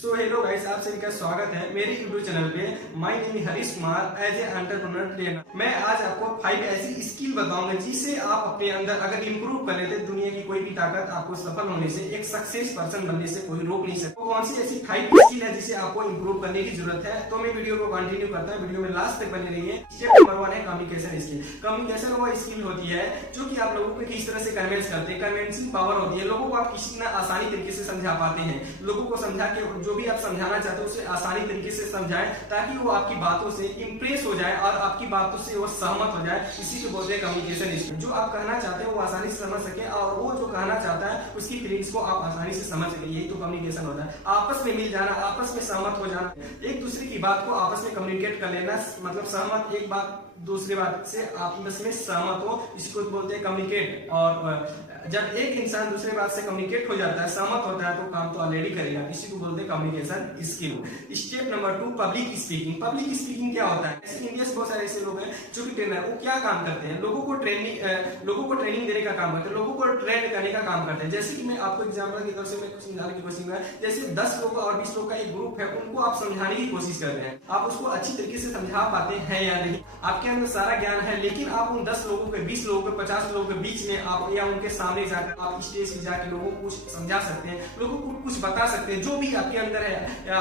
So hello guys, आप सभी का स्वागत है मेरे यूट्यूब चैनल पे। My name is Harish Kumar as a entrepreneur trainer. मैं आज आपको 5 ऐसी स्किल बताऊंगा जिससे आप अपने अंदर अगर इंप्रूव कर लेते दुनिया की कोई भी ताकत आपको सफल होने से, एक सक्सेस पर्सन बनने से कोई रोक नहीं सकता। तो कौन सी ऐसी 5 स्किल है जिसे आपको इंप्रूव करने की जरूरत है? तो मैं वीडियो को कंटिन्यू करता हूं, वीडियो में लास्ट तक बने रहिए। स्टेप नंबर 1 है कम्युनिकेशन स्किल। कम्युनिकेशन वो स्किल होती है जो कि आप लोगों को किस तरह से कन्विंस करते हैं। कन्विंसिंग पावर होती है, लोगों को आप किसी ना आसानी तरीके से समझा पाते हैं। लोगों को समझा के जो भी आप समझाना चाहते हो उसे आसानी तरीके से समझाएं ताकि वो आपकी बातों से इंप्रेस हो जाए और आपकी बातों से वो सहमत हो जाए। इसी को बोलते हैं कम्युनिकेशन स्किल। जो आप कहना चाहते हो वो आसानी से समझ सके और वो जो कहना चाहता है उसकी फीलिंग्स को आप आसानी से समझ सके। यही तो कम्युनिकेशन होता है, आपस में मिल जाना, आपस में सहमत हो जाना, एक दूसरे की बात को आपस में कम्युनिकेट कर लेना। मतलब सहमत, एक बात दूसरी बात से आपस में सहमत हो, इसको बोलते हैं कम्युनिकेट। और जब एक इंसान दूसरे बात से कम्युनिकेट हो जाता है, सहमत होता है, तो काम तो ऑलरेडी करेगा। इसी को बोलते हैं communication skill. Step number 2 public speaking. Public speaking क्या होता है? ऐसे इंडिया से बहुत सारे ऐसे लोग हैं जो कि ट्रेनर, वो क्या काम करते हैं? लोगों को ट्रेनिंग देने का काम करते हैं, लोगों को ट्रेन करने का काम करते हैं। जैसे कि मैं आपको एग्जांपल की तरफ से मैं समझाने की कोशिश करूंगा। जैसे 10 लोग और 20 लोग का एक ग्रुप है, उनको आप समझाने की कोशिश कर रहे हैं, आप उसको अच्छी तरीके से समझा पाते हैं या नहीं? आपके अंदर सारा ज्ञान है, लेकिन आप उन 10 लोगों के, 20 लोगों के, 50 लोगों के बीच में आप या उनके सामने जाकर आप स्टेज पे जाकर लोगों को कुछ समझा सकते हैं, लोगों को कुछ बता सकते हैं जो भी आपके अंदर है, या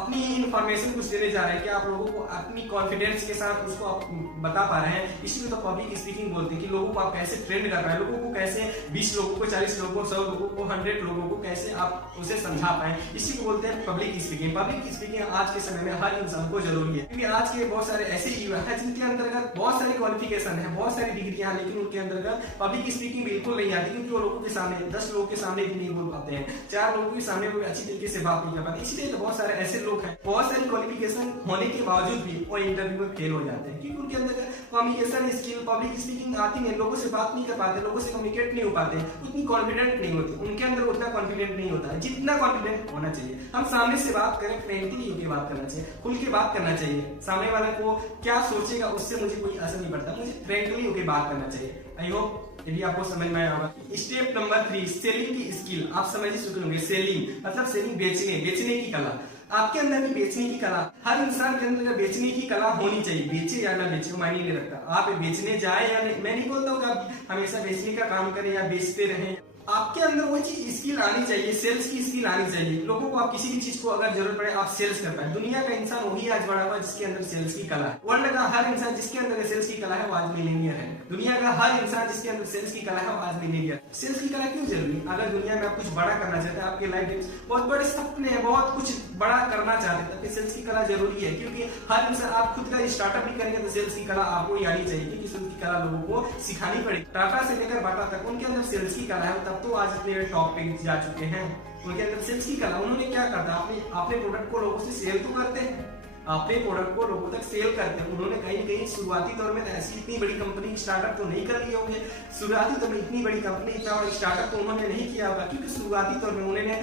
अपनी इंफॉर्मेशन कुछ देने जा रहे हैं कि आप लोगों को अपनी कॉन्फिडेंस के साथ उसको आप बता पा रहे हैं। इसलिए तो पब्लिक स्पीकिंग बोलते हैं कि लोगों को आप कैसे ट्रेंड कर रहे हैं, लोगों को कैसे 20 लोगों को, 40 लोगों को, 100 लोगों को, 100 लोगों को कैसे आप उसे समझा पाए। इसी को बोलते हैं पब्लिक स्पीकिंग। पब्लिक स्पीकिंग आज के समय में हर इंसान को जरूरी है, क्योंकि आज के बहुत सारे ऐसे युवा हैं जिनके अंतर्गत बहुत सारी क्वालिफिकेशन है, बहुत सारी डिग्रियां, लेकिन उनके अंतर्गत पब्लिक स्पीकिंग बिल्कुल नहीं आती, क्योंकि वो लोगों के सामने 10 लोगों के सामने भी नहीं बोल पाते हैं, 4 लोगों के सामने भी अच्छी तरीके से बात नहीं कर पाते। इसलिए तो बहुत सारे ऐसे लोग हैं, बहुत सारी क्वालिफिकेशन होने के बावजूद भी वो इंटरव्यू में फेल हो जाते हैं, क्योंकि उनके अंदर कम्युनिकेशन स्किल, पब्लिक स्पीकिंग आती नहीं, लोगों से बात नहीं कर पाते, लोगों से कम्युनिकेट नहीं हो पाते, उतनी कॉन्फिडेंट नहीं होते, उनके अंदर उतना कॉन्फिडेंट नहीं होता है जितना कॉन्फिडेंट होना चाहिए। हम सामने से बात करें, फ्रेंकली होकर बात करना चाहिए, खुल के बात करना चाहिए। सामने वाले को क्या सोचेगा उससे मुझे कोई असर नहीं पड़ता, मुझे फ्रेंकली होकर बात करना चाहिए। आई होप यदि आपको समझ में आया होगा। स्टेप नंबर 3 सेलिंग की स्किल। आप समझ ही चुके होंगे, सेलिंग मतलब सेलिंग, बेचने की कला। आपके अंदर भी बेचने की कला, हर इंसान के अंदर बेचने की कला होनी चाहिए। बेचे या ना बेचे मायने नहीं रखता, आप बेचने जाए या नहीं। मैं नहीं बोलता हूँ कि आप हमेशा बेचने का काम करें या बेचते रहें, आपके अंदर वो चीज स्किल आनी चाहिए, सेल्स की स्किल आनी चाहिए। लोगों को आप किसी भी चीज को अगर जरूरत पड़े आप सेल्स कर पाए। दुनिया का इंसान वही आज बड़ा हुआ जिसके अंदर सेल्स की कला है। वर्ल्ड का हर इंसान जिसके अंदर सेल्स की कला है वो आज मिलेनियर है। दुनिया का हर इंसान जिसके अंदर सेल्स की कला है वो आज मिलेनियर। सेल्स की कला क्यों जरूरी? अगर दुनिया में आप कुछ बड़ा करना चाहते हैं, आपके लाइफ बहुत बड़े सपने हैं, बहुत कुछ बड़ा करना चाहते हैं, तो सेल्स की कला जरूरी है। क्योंकि हर इंसान, आप खुद का स्टार्टअप भी करेंगे तो सेल्स की कला आपको ही आनी चाहिए, क्योंकि सेल्स की कला लोगों को सिखानी पड़ेगी। टाटा से लेकर बाटा तक उनके अंदर सेल्स की कला है, तब तो आज इतने टॉप पे जा चुके हैं। उनके अंदर सेल्स की कला, उन्होंने क्या करता, अपने प्रोडक्ट को लोगों से सेल तो करते हैं, अपने प्रोडक्ट को लोगों तक सेल करते हैं। उन्होंने कहीं न कहीं शुरुआती दौर में ऐसी इतनी बड़ी कंपनी स्टार्टअप तो नहीं कर लिए होंगे, शुरुआती दौर में इतनी बड़ी कंपनी, इतना बड़ा स्टार्टअप तो उन्होंने नहीं किया होगा, क्योंकि शुरुआती दौर में उन्होंने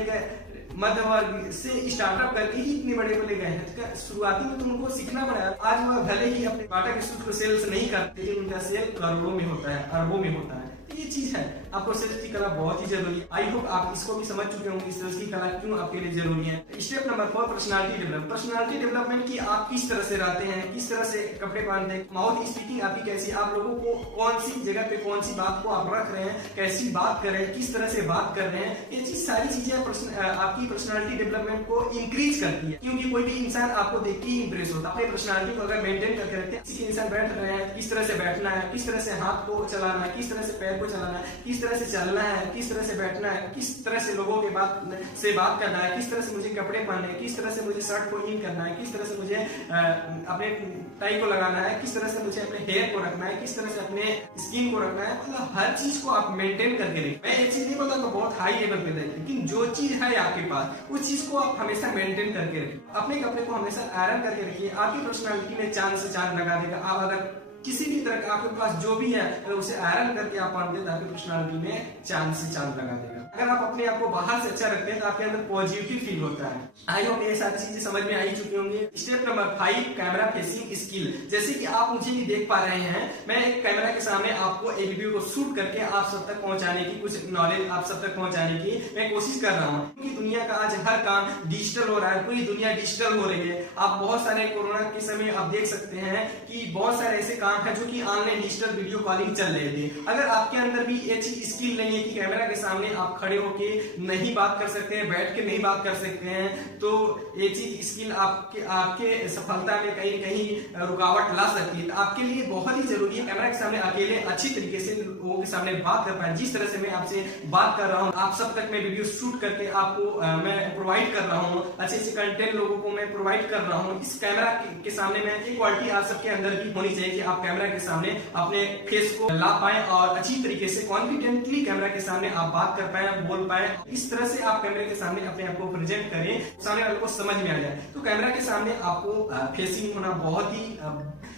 एक मध्य वर्ग से स्टार्टअप करके ही इतने बड़े बड़े गए हैं। तो शुरुआती में तो उनको सीखना पड़ा। आज वह भले ही अपने बाटा के सूट को सेल्स नहीं करते, लेकिन उनका सेल करोड़ों में होता है, अरबों में होता है। ये चीज है, आपको सेल्स की कला बहुत ही जरूरी है। आई होप आप इसको भी समझ चुके होंगे, सेल्स की कला क्यों आपके लिए जरूरी है। Step number 4 personality development. Personality development की आप किस तरह से रहते हैं, किस तरह से कपड़े पहनते हैं, माउथ स्पीकिंग आपकी कैसी, आप लोगों को कौन सी जगह पे कौन सी बात को आप रख रहे हैं, कैसी बात कर रहे हैं, किस तरह से बात कर रहे हैं, ये चीज सारी चीजें आपकी पर्सनालिटी डेवलपमेंट को इंक्रीज करती है। क्योंकि कोई भी इंसान आपको देख के ही इंप्रेस होता है। अपने पर्सनालिटी को अगर मेंटेन करके रखते हैं, किसी इंसान बैठ रहे हैं, किस तरह से बैठना है, किस तरह से हाथ को चलाना है, किस तरह से पैर को चलाना है, किस तरह से चलना है, किस तरह से बैठना है, किस तरह से लोगों के बात करना है, किस तरह से मुझे कपड़े पहनने हैं, किस तरह से मुझे शर्ट को इन करना है, किस तरह से मुझे अपने टाई को लगाना है, किस तरह से मुझे अपने हेयर को रखना है, किस तरह से अपने स्किन को रखना है। मतलब हर चीज को आप मेंटेन करके रखिए। मैं एक चीज नहीं बोलता तो बहुत हाई लेवल पे रखिए, लेकिन जो चीज है आपके पास उस चीज को आप हमेशा मेंटेन करके रखिए। अपने कपड़े को हमेशा आयरन करके रखिए। आपकी पर्सनालिटी में चांद से चांद लगा देगा। आप अगर किसी भी तरह का आपके पास जो भी है, अगर उसे आयरन करके आप पहनते हैं तो आपकी पर्सनालिटी में चांद से चांद लगा देगा। अगर आप अपने आप को बाहर से अच्छा रखते हैं तो आपके अंदर पॉजिटिव फील होता है। आई होप ये सारी चीजें समझ में आ ही चुकी होंगी। Step number 5, camera facing skill. जैसे कि आप मुझे नहीं देख पा रहे हैं, मैं एक कैमरा के सामने आपको एक वीडियो को शूट करके आप सब तक पहुंचाने की, कुछ नॉलेज आप सब तक पहुंचाने की मैं कोशिश कर रहा हूँ। क्योंकि दुनिया का आज हर काम डिजिटल हो रहा है, पूरी दुनिया डिजिटल हो रही है। आप बहुत सारे कोरोना के समय आप देख सकते हैं कि बहुत सारे ऐसे काम है जो कि ऑनलाइन डिजिटल वीडियो कॉलिंग चल रहे थे। अगर आपके अंदर भी ये चीज स्किल नहीं है कि कैमरा के सामने आप खड़े होके नहीं बात कर सकते हैं, बैठ के नहीं बात कर सकते हैं, तो ये चीज स्किल आपके सफलता में कहीं कहीं रुकावट ला सकती है। तो आपके लिए बहुत ही जरूरी है कैमरा के सामने अकेले अच्छी तरीके से लोगों के सामने बात कर पाए। जिस तरह से मैं आपसे बात कर रहा हूँ, आप सब तक मैं वीडियो शूट करके आपको मैं प्रोवाइड कर रहा हूँ, अच्छे अच्छे कंटेंट लोगों को मैं प्रोवाइड कर रहा हूँ। इस कैमरा के सामने में एक क्वालिटी आप सबके अंदर भी होनी चाहिए कि आप कैमरा के सामने अपने फेस को ला पाए और अच्छी तरीके से कॉन्फिडेंटली कैमरा के सामने आप बात कर पाए, बोल पाए। इस तरह से आप कैमरे के सामने अपने आप को प्रेजेंट करें, सामने वाले को समझ में आ जाए। तो कैमरा के सामने आपको फेसिंग होना बहुत ही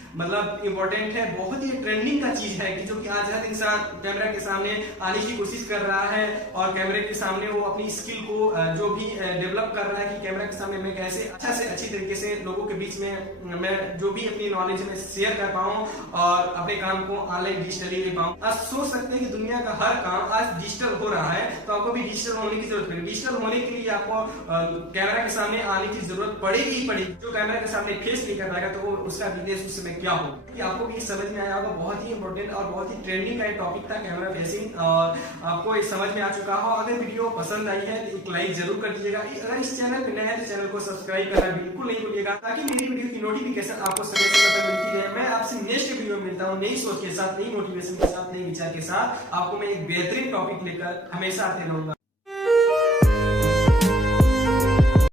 मतलब इम्पोर्टेंट है, बहुत ही ट्रेंडिंग का चीज है कि जो कि आज हर इंसान कैमरा के सामने आने की कोशिश कर रहा है और कैमरे के सामने वो अपनी स्किल को जो भी डेवलप कर रहा है कि कैमरा के सामने मैं कैसे अच्छा से अच्छी तरीके से लोगों के बीच में मैं जो भी अपनी नॉलेज में शेयर कर पाऊं और अपने काम को ऑनलाइन डिजिटली ले पाऊं। आज सोच सकते हैं कि दुनिया का हर काम आज डिजिटल हो रहा है, तो आपको भी डिजिटल होने की जरूरत पड़ेगी। डिजिटल होने के लिए आपको कैमरा के सामने आने की जरूरत पड़ेगी ही पड़ेगी। जो कैमरा के सामने फेस नहीं कर पाएगा तो उसका विदेश उस समय क्या हो, कि आपको भी समझ में आया होगा। बहुत ही इंपॉर्टेंट और बहुत ही ट्रेंडिंग का टॉपिक था कैमरा फेसिंग, और आपको ये समझ में आ चुका हो। अगर वीडियो पसंद आई है तो एक लाइक जरूर कर दीजिएगा। अगर इस चैनल पे नया है तो चैनल को सब्सक्राइब करना बिल्कुल नहीं भूलिएगा, ताकि मेरी वीडियो की नोटिफिकेशन आपको समय समय पर मिलती रहे। मैं आपसे नेक्स्ट वीडियो में मिलता हूँ नई सोच के साथ, नई मोटिवेशन के साथ, नई विचार के साथ। आपको मैं एक बेहतरीन टॉपिक लेकर हमेशा आते रहूंगा।